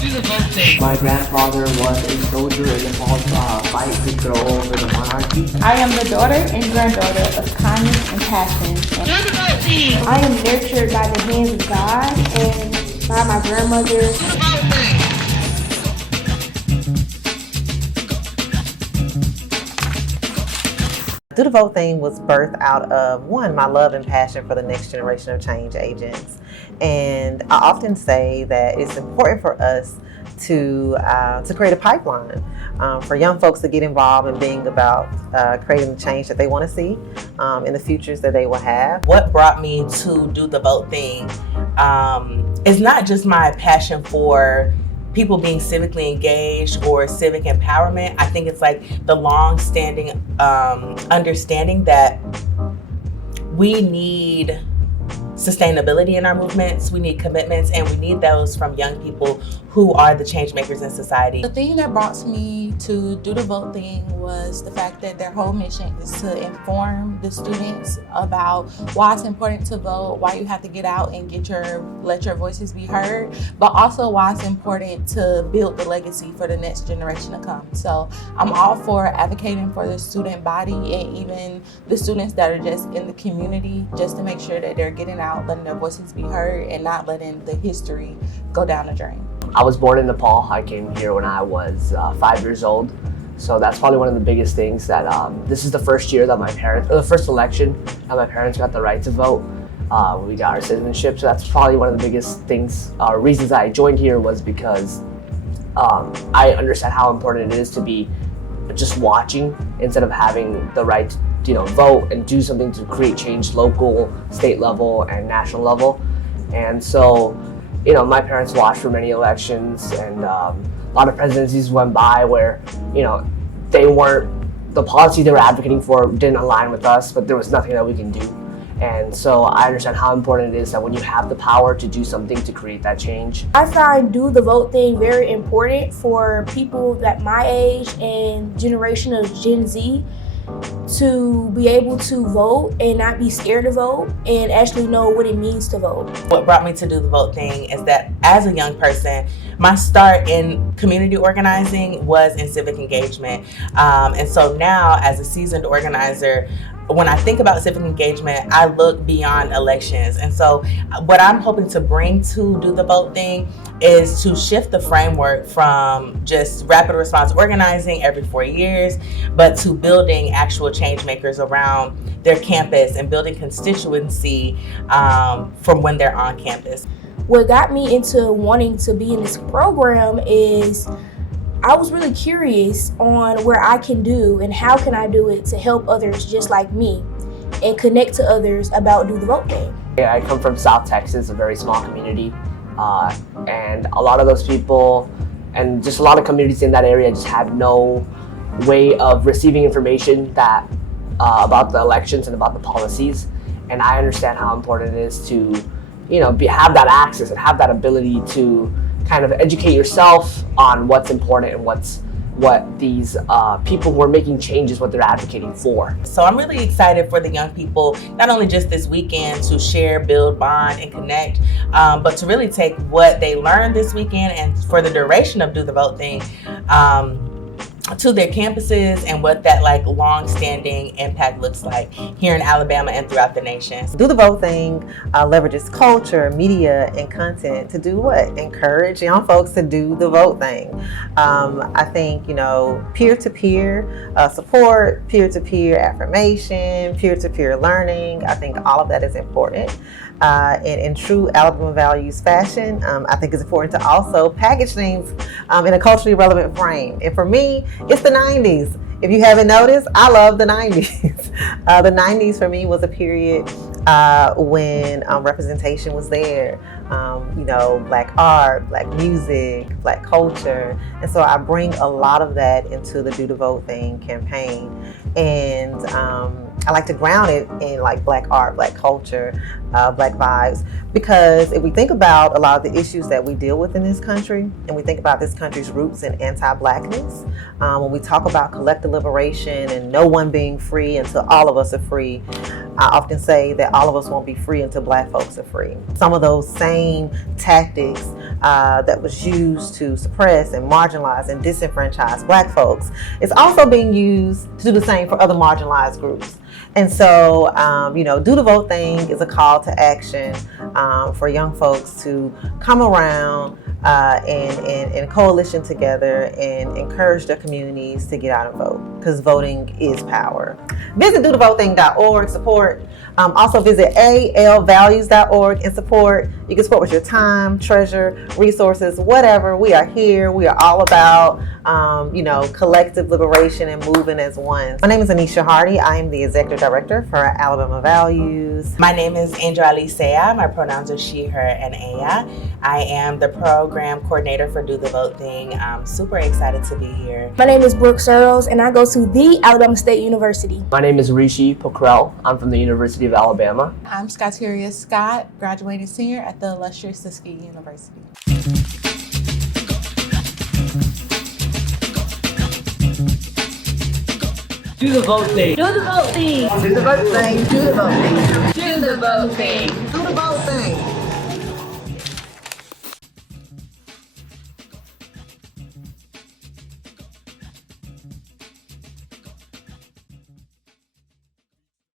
My grandfather was a soldier in the fight to throw over the monarchy. I am the daughter and granddaughter of kindness and passion. I am nurtured by the hands of God and by my grandmother. Do the Vote thing was birthed out of, one, my love and passion for the next generation of change agents. And I often say that it's important for us to create a pipeline for young folks to get involved in being about creating the change that they want to see in the futures that they will have. What brought me to Do the Vote thing is not just my passion for people being civically engaged or civic empowerment. I think it's like the long-standing understanding that we need sustainability in our movements, we need commitments, and we need those from young people who are the change makers in society. The thing that brought me to Do the Vote thing was the fact that their whole mission is to inform the students about why it's important to vote, why you have to get out and let your voices be heard, but also why it's important to build the legacy for the next generation to come. So I'm all for advocating for the student body and even the students that are just in the community, just to make sure that they're getting out, letting their voices be heard, and not letting the history go down the drain. I was born in Nepal. I came here when I was 5 years old. So that's probably one of the biggest things that this is the first year that the first election that my parents got the right to vote. We got our citizenship. So that's probably one of the biggest things, reasons that I joined here was because I understand how important it is to be just watching instead of having the right to, vote and do something to create change local, state level, and national level. And so, my parents watched for many elections, and a lot of presidencies went by where, the policy they were advocating for didn't align with us, but there was nothing that we can do. And so I understand how important it is that when you have the power to do something to create that change. I find Do the Vote thing very important for people that my age and generation of Gen Z to be able to vote and not be scared to vote and actually know what it means to vote. What brought me to Do the Vote thing is that as a young person, my start in community organizing was in civic engagement. And so now as a seasoned organizer, when I think about civic engagement, I look beyond elections. And so what I'm hoping to bring to Do the Vote thing is to shift the framework from just rapid response organizing every 4 years, but to building actual change makers around their campus and building constituency from when they're on campus. What got me into wanting to be in this program is I was really curious on where I can do and how can I do it to help others just like me and connect to others about Do the Vote thing. Yeah, I come from South Texas, a very small community, and a lot of those people and just a lot of communities in that area just had no way of receiving information that about the elections and about the policies. And I understand how important it is to, have that access and have that ability to kind of educate yourself on what's important and what these people who are making changes, what they're advocating for. So I'm really excited for the young people, not only just this weekend to share, build, bond, and connect, but to really take what they learned this weekend and for the duration of Do the Vote thing to their campuses and what that long-standing impact looks like here in Alabama and throughout the nation. Do the Vote thing leverages culture, media, and content to do what? Encourage young folks to do the vote thing. I think, peer-to-peer support, peer-to-peer affirmation, peer-to-peer learning, I think all of that is important. And in true Alabama values fashion, I think it's important to also package things in a culturally relevant frame. And for me, it's the 90s. If you haven't noticed, I love the 90s. The 90s for me was a period when representation was there. Black art, black music, black culture. And so I bring a lot of that into the Do the Vote thing campaign. And I like to ground it in like Black art, Black culture, Black vibes, because if we think about a lot of the issues that we deal with in this country, and we think about this country's roots in anti-Blackness, when we talk about collective liberation and no one being free until all of us are free, I often say that all of us won't be free until Black folks are free. Some of those same tactics that was used to suppress and marginalize and disenfranchise Black folks is also being used to do the same for other marginalized groups. And so, Do the Vote thing is a call to action for young folks to come around and coalition together and encourage their communities to get out and vote, because voting is power. Visit dothevoting.org, support. Also visit alvalues.org and support. You can support with your time, treasure, resources, whatever. We are here. We are all about, collective liberation and moving as one. My name is Anisha Hardy. I am the Executive Director for Alabama Values. My name is Angel Alicea. My pronouns are she, her, and aya. I am the Program Coordinator for Do the Vote Thing. I'm super excited to be here. My name is Brooke Searles, and I go to the Alabama State University. My name is Rishi Pokral. I'm from the University of Alabama. I'm Scoteria Scott, graduating senior at the illustrious Tuskegee University. Do the vote thing. Do the vote thing. Do the vote thing. Do the vote thing. Do the vote thing. Do the vote thing.